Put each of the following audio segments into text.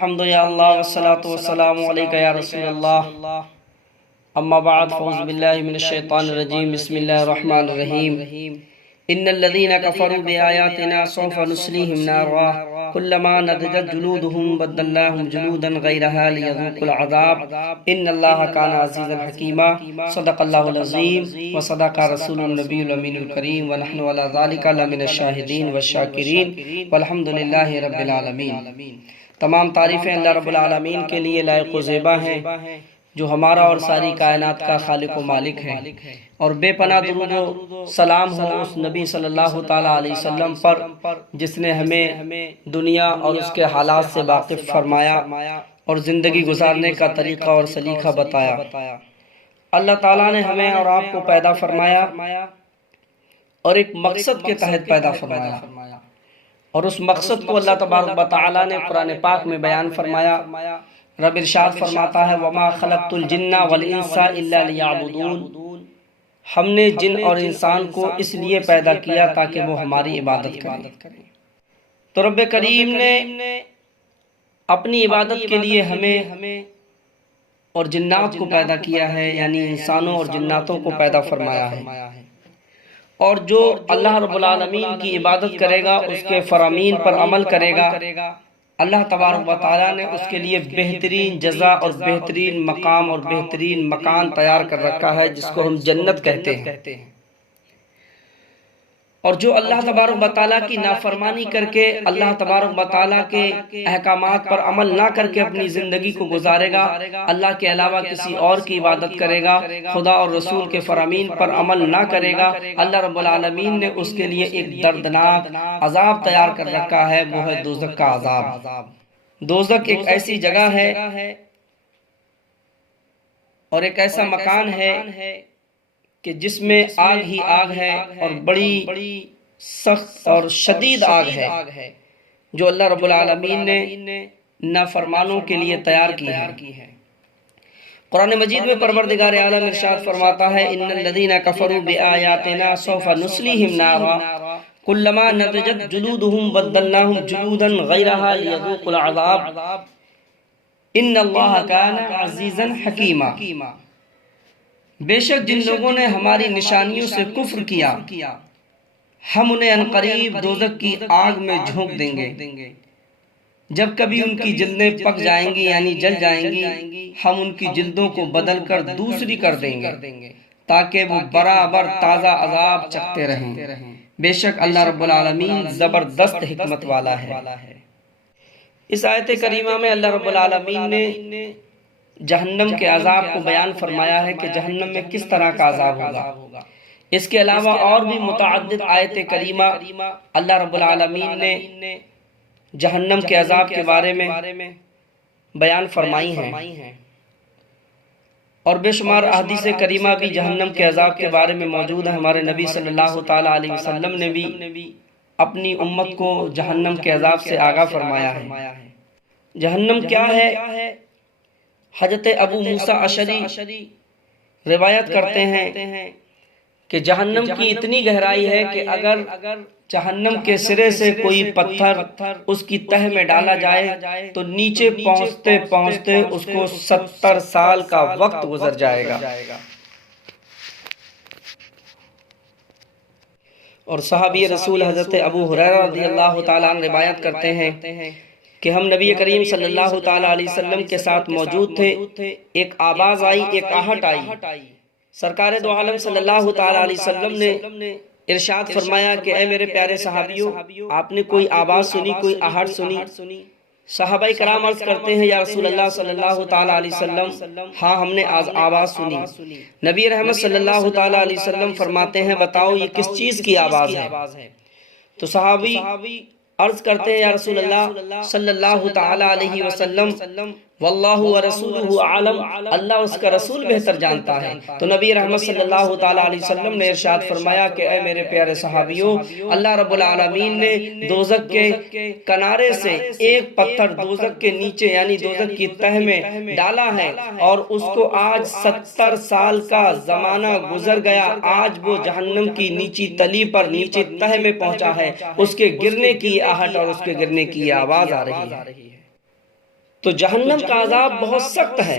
الحمد للہ والصلاة والسلام علیکہ یا رسول اللہ اما بعد فاعوذ باللہ من الشیطان الرجیم بسم اللہ الرحمن الرحیم ان الذین کفروا بآیاتنا سوف نصلیہم نارا کلما نضجت جلودہم بدلناہم جلودا غیرہا لیذوقوا العذاب ان اللہ کان عزیزا حکیما صدق اللہ العظیم وصدق رسول النبی الامین الکریم ونحن علی ذلک لمن الشاہدین والشاکرین والحمد للہ رب العالمین۔ تمام تعریفیں اللہ رب العالمین کے لیے لائق و زیبا ہیں جو ہمارا اور ساری کائنات کا خالق و مالک ہے، اور بے پناہ درود و سلام ہو اس نبی صلی اللہ تعالیٰ علیہ وسلم پر جس نے ہمیں دنیا اور اس کے حالات سے واقف فرمایا اور زندگی گزارنے کا طریقہ اور سلیقہ بتایا۔ اللہ تعالیٰ نے ہمیں اور آپ کو پیدا فرمایا اور ایک مقصد کے تحت پیدا فرمایا، اور اس مقصد کو اللہ تبارک و تعالیٰ نے قرآن پاک میں بیان فرمایا۔ رب ارشاد فرماتا ہے وَمَا خَلَقْتُ الْجِنَّ وَالْإِنسَ إِلَّا لِيَعْبُدُونَ، ہم نے جن اور انسان کو اس لیے پیدا کیا تاکہ وہ ہماری عبادت کریں۔ تو رب کریم نے اپنی عبادت کے لیے ہمیں اور جنات کو پیدا کیا ہے، یعنی انسانوں اور جناتوں کو پیدا فرمایا ہے، اور جو اللہ رب العالمین کی عبادت کرے گا، اس کے فرامین پر عمل کرے گا، اللہ تبارک و تعالیٰ نے اس کے لیے بہترین جزا اور بہترین مقام اور بہترین مکان تیار کر رکھا ہے جس کو ہم جنت کہتے ہیں۔ اور جو اللہ تبارک و تعالیٰ کی نافرمانی کر کے اللہ تبارک و تعالیٰ کے احکامات پر عمل نہ کر کے اپنی زندگی کو گزارے گا، اللہ کے علاوہ کسی اور کی عبادت کرے گا، خدا اور رسول کے فرامین پر عمل نہ کرے گا، اللہ رب العالمین نے اس کے لیے ایک دردناک عذاب تیار کر رکھا ہے، وہ ہے دوزخ کا عذاب۔ دوزخ ایک ایسی جگہ ہے اور ایک ایسا مکان ہے کہ جس میں آگ ہی آگ ہے، اور بڑی سخت اور شدید آگ ہے جو اللہ رب العالمین نے نافرمانوں کے لیے تیار کی ہے۔ قرآن مجید میں پروردگار عالم ارشاد فرماتا ہے ان الذین کفروا بآیاتنا سوف نصلیہم نارا کلما نضجت جلودہم بدلناہم جلودا غیرہا لیذوقوا العذاب ان اللہ کان عزیزا حکیما۔ بے شک جن لوگوں نے ہماری نشانیوں سے کفر کیا، ہم انہیں عنقریب دوزخ کی آگ میں جھونک دیں گے۔ جب کبھی ان کی جلدیں پک جائیں گی یعنی جل جائیں گی، ہم ان کی جلدوں کو بدل کر دوسری کر دیں گے تاکہ وہ برابر تازہ عذاب چکھتے رہیں۔ بے شک اللہ رب العالمین زبردست حکمت والا ہے۔ اس آیت کریمہ میں اللہ رب العالمین نے جہنم کے عذاب کو بیان فرمایا ہے کہ جہنم میں کس طرح کا عذاب ہوگا۔ اس کے علاوہ اور بھی متعدد آیت کریمہ اللہ رب العالمین نے جہنم کے عذاب کے بارے میں بیان فرمائی ہیں، اور بے شمار احادیث کریمہ بھی جہنم کے عذاب کے بارے میں موجود ہیں۔ ہمارے نبی صلی اللہ تعالیٰ علیہ وسلم نے بھی اپنی امت کو جہنم کے عذاب سے آگاہ فرمایا ہے۔ جہنم کیا ہے؟ حضرت ابو موسیٰ اشعری روایت کرتے ہیں کہ جہنم کی اتنی گہرائی ہے کہ اگر جہنم کے سرے سے کوئی پتھر اس کی تہ میں ڈالا جائے تو نیچے پہنچتے پہنچتے اس کو 70 سال کا وقت گزر جائے گا۔ اور صحابی رسول حضرت ابو ہریرہ رضی اللہ تعالیٰ عنہ روایت کرتے ہیں کہ ہم نبی کریم صلی اللہ تعالیٰ علیہ وسلم کے ساتھ موجود تھے، ایک آواز آئی، ایک آہٹ آئی۔ سرکار دو عالم صلی اللہ تعالیٰ علیہ وسلم نے ارشاد فرمایا کہ اے میرے پیارے صحابیوں، آپ نے کوئی آواز سنی، کوئی آہٹ سنی؟ صحابہ کرام عرض کرتے ہیں یا رسول اللہ صلی اللہ تعالیٰ علیہ وسلم، ہاں ہم نے آواز سنی۔ نبی رحمت صلی اللہ تعالیٰ علیہ وسلم فرماتے ہیں بتاؤ یہ کس چیز کی آواز ہے؟ تو صحابی عرض کرتے ہیں یا رسول اللہ صلی اللہ تعالیٰ علیہ وسلم واللہ ورسولہ عالم، اللہ اس کا رسول بہتر جانتا ہے۔ تو نبی رحمت صلی اللہ تعالیٰ علیہ وسلم نے ارشاد فرمایا کہ اے میرے پیارے صحابیوں، اللہ رب العالمین نے دوزخ کے کنارے سے ایک پتھر دوزخ کے نیچے یعنی دوزخ کی تہ میں ڈالا ہے، اور اس کو آج 70 سال کا زمانہ گزر گیا، آج وہ جہنم کی نیچی تلی پر نیچے تہ میں پہنچا ہے، اس کے گرنے کی آہٹ اور اس کے گرنے کی آواز آ رہی ہے۔ تو جہنم کا عذاب بہت سخت ہے۔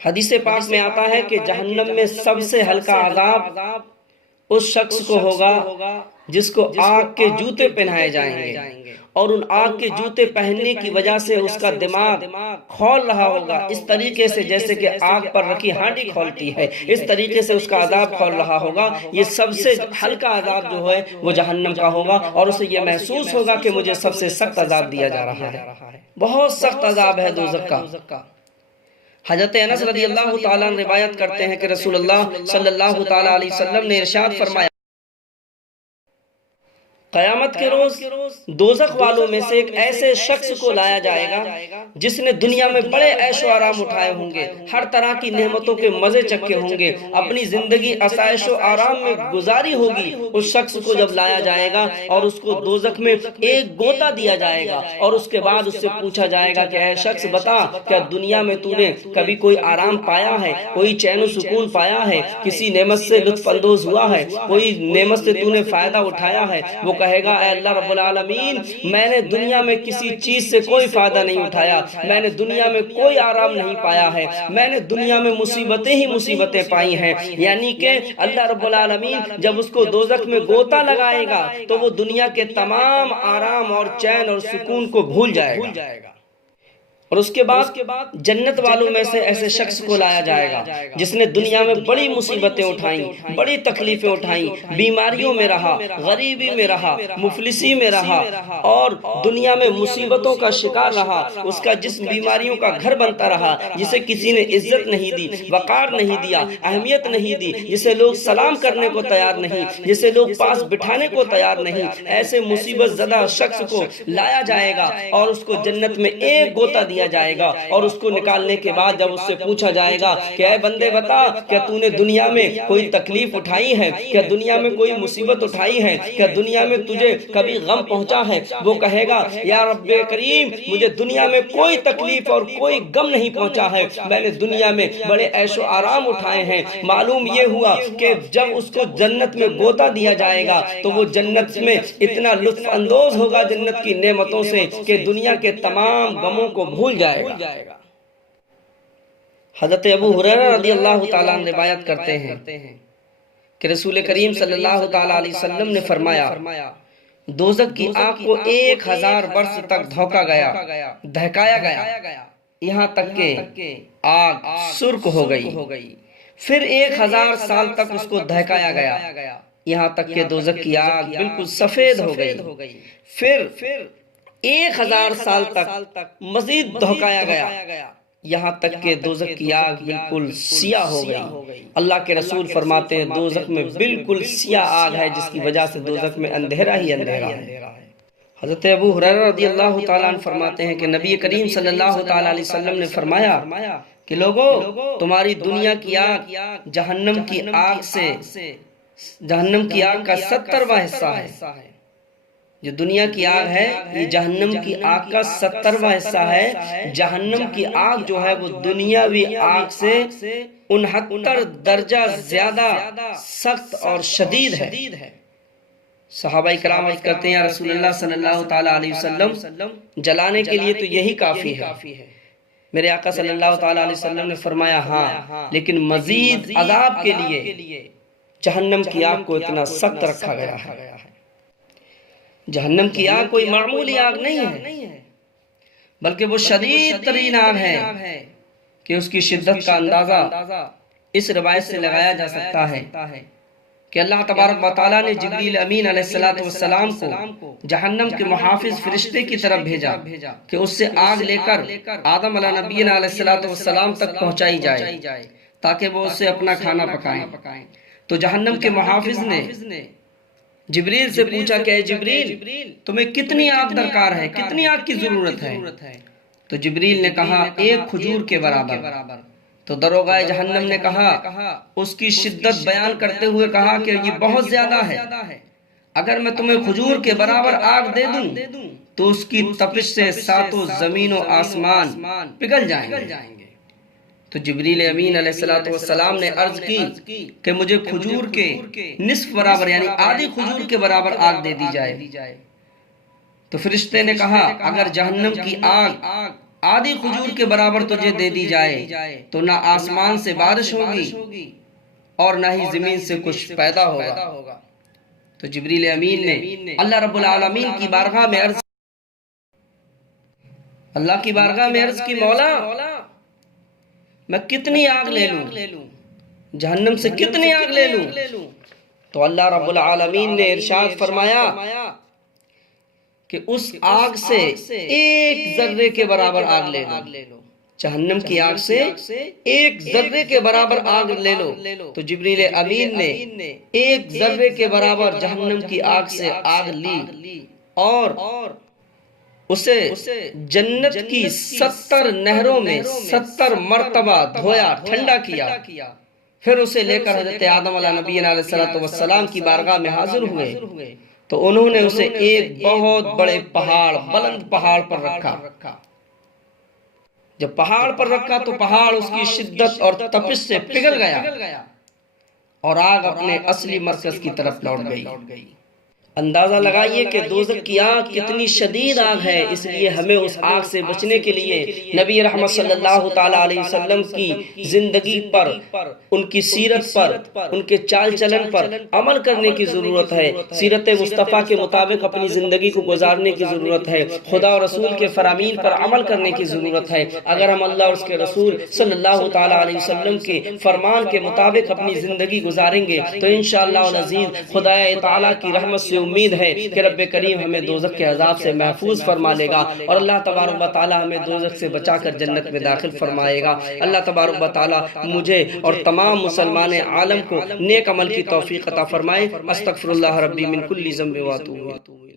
حدیث پاک میں آتا ہے کہ جہنم میں سب سے ہلکا عذاب اس شخص کو ہوگا جس کو آگ کے جوتے پہنائے جائیں گے، اور ان آگ کے جوتے پہننے کی وجہ سے اس کا دماغ کھول رہا ہوگا، اس طریقے سے جیسے کہ آگ پر رکھی ہانڈی کھولتی ہے، اس طریقے سے اس کا عذاب کھول رہا ہوگا۔ یہ سب سے ہلکا عذاب جو ہے وہ جہنم کا ہوگا، اور اسے یہ محسوس ہوگا کہ مجھے سب سے سخت عذاب دیا جا رہا ہے۔ بہت سخت عذاب ہے دوزخ کا۔ حضرت انس رضی اللہ تعالیٰ عنہ روایت کرتے ہیں کہ رسول اللہ صلی اللہ تعالیٰ علیہ وسلم نے ارشاد فرمایا، قیامت کے روز دوزخ والوں میں سے ایک ایسے شخص کو لایا جائے گا جس نے دنیا میں بڑے عیش و آرام اٹھائے ہوں گے، ہر طرح کی نعمتوں کے مزے چکے ہوں گے، اپنی زندگی آسائش و آرام میں گزاری ہوگی۔ اس شخص کو جب لایا جائے گا اور اس کو دوزخ میں ایک گوتا دیا جائے گا، اور اس کے بعد اس سے پوچھا جائے گا کہ اے شخص بتا، کیا دنیا میں تو نے کبھی کوئی آرام پایا ہے، کوئی چین و سکون پایا ہے، کسی نعمت سے لطف اندوز ہوا ہے، کوئی نعمت سے تو نے فائدہ اٹھایا ہے؟ وہ کہے گا، اے اللہ رب العالمین، میں نے دنیا میں کسی چیز سے کوئی فائدہ نہیں اٹھایا، میں نے دنیا میں کوئی آرام نہیں پایا ہے، میں نے دنیا میں مصیبتیں ہی مصیبتیں پائی ہیں۔ یعنی کہ اللہ رب العالمین جب اس کو دوزخ میں گوتا لگائے گا تو وہ دنیا کے تمام آرام اور چین اور سکون کو بھول جائے گا۔ اور اس کے بعد جنت والوں میں سے ایسے شخص کو لایا جائے گا جس نے دنیا میں بڑی مصیبتیں اٹھائیں، بڑی تکلیفیں اٹھائیں، بیماریوں میں رہا، غریبی میں رہا، مفلسی میں رہا، اور دنیا میں مصیبتوں کا شکار رہا، اس کا جسم بیماریوں کا گھر بنتا رہا، جسے کسی نے عزت نہیں دی، وقار نہیں دیا، اہمیت نہیں دی، جسے لوگ سلام کرنے کو تیار نہیں، جسے لوگ پاس بٹھانے کو تیار نہیں، ایسے مصیبت زدہ شخص کو لایا جائے گا اور اس کو جنت میں ایک گوتا دیا جائے گا، اور اس کو نکالنے کے بعد جب اس سے پوچھا جائے گا کہ اے بندے بتا، کیا تو نے دنیا میں کوئی تکلیف اٹھائی ہے، کیا دنیا میں کوئی مصیبت اٹھائی ہے، کیا دنیا میں تجھے کبھی غم پہنچا ہے؟ وہ کہے گا، یا رب کریم، مجھے دنیا میں کوئی تکلیف اور کوئی غم نہیں پہنچا ہے، میں نے دنیا میں بڑے عیش و آرام اٹھائے ہیں۔ معلوم یہ ہوا کہ جب اس کو جنت میں گوتا دیا جائے گا تو وہ جنت میں اتنا لطف اندوز ہوگا جنت کی نعمتوں سے کہ دنیا کے تمام غموں کو بھول جائے گا۔ حضرت ابو ہریرہ رضی اللہ تعالیٰ عنہ روایت کرتے ہیں کہ رسول کریم صلی اللہ تعالیٰ علیہ وسلم نے فرمایا، دوزخ کی آگ کو 1000 برس تک دہکایا گیا، یہاں تک کہ آگ سرخ ہو گئی، پھر 1000 سال تک اس کو دہکایا گیا، یہاں تک کہ دوزخ کی آگ بالکل سفید ہو گئی، پھر 1000 سال تک مزید دہکایا گیا، یہاں تک کہ دوزخ کی آگ بالکل سیاہ ہو گئی۔ اللہ کے رسول فرماتے ہیں دوزخ میں بالکل سیاہ آگ ہے جس کی وجہ سے دوزخ میں اندھیرا ہی اندھیرا ہے۔ حضرت ابو ہریرہ رضی اللہ تعالیٰ عنہ فرماتے ہیں کہ نبی کریم صلی اللہ تعالیٰ علیہ وسلم نے فرمایا کہ لوگو، تمہاری دنیا کی آگ جہنم کی آگ کا 70واں حصہ ہے۔ جو دنیا کی آگ ہے یہ جہنم کی آگ کا 70واں حصہ ہے۔ جہنم کی آگ جو ہے وہ دنیاوی آگ سے 69 درجہ زیادہ سخت اور شدید ہے۔ صحابہ کرام عرض کرتے ہیں، یا رسول اللہ صلی اللہ تعالیٰ علیہ وسلم، جلانے کے لیے تو یہی کافی ہے۔ میرے آقا صلی اللہ تعالیٰ علیہ وسلم نے فرمایا، ہاں، لیکن مزید عذاب کے لیے جہنم کی آگ کو اتنا سخت رکھا گیا ہے۔ جہنم کی آگ کوئی معمولی آگ نہیں ہے، بلکہ وہ شدید ترین آگ ہے کہ اس کی شدت کا اندازہ اس روایت سے لگایا جا سکتا ہے کہ اللہ تبارک و تعالیٰ نے جبریل امین علیہ السلام کو جہنم کے محافظ فرشتے کی طرف بھیجا کہ اس سے آگ لے کر آدم علیہ نبینا علیہ السلام تک پہنچائی جائے تاکہ وہ اس سے اپنا کھانا پکائیں۔ تو جہنم کے محافظ نے جبریل سے پوچھا کہ اے جبریل، تمہیں کتنی آگ درکار ہے، کتنی آگ کی ضرورت ہے؟ تو جبریل نے کہا، 1 کھجور کے برابر۔ تو دروغہ جہنم نے کہا، اس کی شدت بیان کرتے ہوئے کہا کہ یہ بہت زیادہ ہے، اگر میں تمہیں کھجور کے برابر آگ دے دوں تو اس کی تپش سے 7 زمین و آسمان پگھل جائیں گے۔ تو جبریل امین علیہ السلام نے عرض کی کہ مجھے کھجور کے نصف برابر یعنی آدھی کھجور کے برابر آگ دے دی جائے۔ تو فرشتے نے کہا اگر جہنم کی آگ آدھی کھجور کے برابر تجھے دے دی جائے تو نہ آسمان سے بارش ہوگی اور نہ ہی زمین سے کچھ پیدا ہوگا۔ تو جبریل امین نے اللہ رب العالمین کی بارگاہ میں عرض کی مولا میں کتنی آگ لے لوں، جہنم سے کتنی آگ لے لوں؟ تو اللہ رب العالمین نے ارشاد فرمایا کہ اس آگ سے ایک ذرے کے برابر آگ لے لو، جہنم کی آگ سے ایک ذرے کے برابر آگ لے لو۔ تو جبریل امین نے ایک ذرے کے برابر جہنم کی آگ سے آگ لی اور اسے جنت کی 70 نہروں میں 70 مرتبہ دھویا، ٹھنڈا کیا، پھر اسے لے کر حضرت آدم علیہ نبینا علیہ السلام کی بارگاہ میں حاضر ہوئے تو انہوں نے اسے ایک بہت بڑے پہاڑ، بلند پہاڑ پر رکھا۔ جب پہاڑ پر رکھا تو پہاڑ اس کی شدت اور تپش سے پگھل گیا اور آگ اپنے اصلی مرکز کی طرف لوٹ گئی۔ اندازہ لگائیے کہ دوزخ کی آگ کتنی شدید آگ ہے، اس لیے ہمیں اس آگ سے بچنے کے لیے نبی رحمت صلی اللہ تعالیٰ علیہ وسلم کی زندگی پر، ان کی سیرت پر، ان کے چال چلن پر عمل کرنے کی ضرورت ہے، سیرت مصطفیٰ کے مطابق اپنی زندگی کو گزارنے کی ضرورت ہے، خدا اور رسول کے فرامین پر عمل کرنے کی ضرورت ہے۔ اگر ہم اللہ اور اس کے رسول صلی اللہ تعالیٰ علیہ وسلم کے فرمان کے مطابق اپنی زندگی گزاریں گے تو انشاءاللہ العزیز خدا تعالیٰ کی رحمت سے امید ہے کہ رب کریم ہمیں دوزخ کے عذاب سے محفوظ فرما لے گا اور اللہ تبارک و تعالی ہمیں دوزخ سے بچا کر جنت میں داخل فرمائے گا۔ اللہ تبارک و تعالی مجھے اور تمام مسلمان عالم کو نیک عمل کی توفیق عطا فرمائے۔ استغفر اللہ ربی من کل ذنب و اتوب الیہ۔